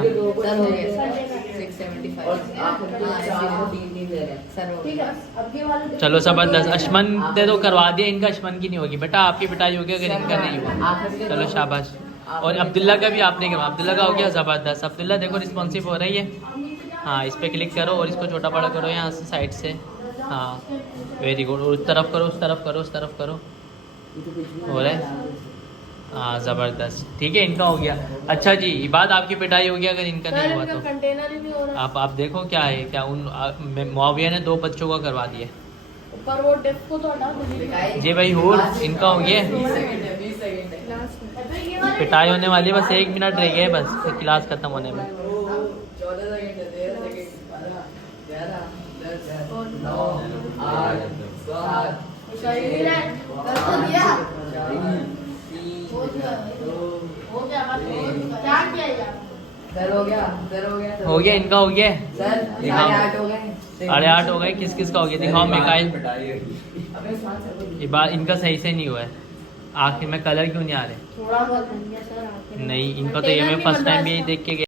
गया? सर हो गया 675। चलो ज़बरदस्त। अशमन ने तो करवा दिया, इनका अशमन की नहीं होगी बेटा, आपकी पिटाई होगी अगर इनका नहीं हुआ। चलो शाबाश। और अब्दुल्ला का भी आपने करवा, अब्दुल्ला का हो गया ज़बरदस्त। अब्दुल्ला देखो रिस्पॉन्सिव हो रही है। हाँ इस पर क्लिक करो और इसको छोटा बड़ा करो यहाँ से साइड से। हाँ वेरी गुड। उस तरफ करो, उस तरफ करो, उस तरफ करो। हो रहा है? हाँ ज़बरदस्त। ठीक है इनका हो गया। अच्छा जी इबाद आपकी पिटाई हो गया अगर इनका नहीं हुआ तो। कंटेनर ही नहीं हो रहा। आप देखो क्या है, क्या उन मुआविया ने 2 बच्चों का करवा दिया। पर वो डेफ को तो हटा दो जी भाई हूर इनका हो गया। पिटाई होने वाली, बस 1 मिनट रह गया है बस फिर क्लास खत्म होने में। 14 सेकंड, 13 सेकंड, 11, 10, 9, 8, 7, सर हो गया, सर हो गया, हो गया इनका हो गया। सर दिखाओ। 8 हो गए। 8.5 हो गए। किस किस का हो गया दिखाओ मिकाइल। अबे ये बात इनका सही से नहीं हुआ है। आखिर में कलर क्यों नहीं आ रहे? थोड़ा बहुत बन गया सर। नहीं इनका तो ये मैं फर्स्ट टाइम भी देख के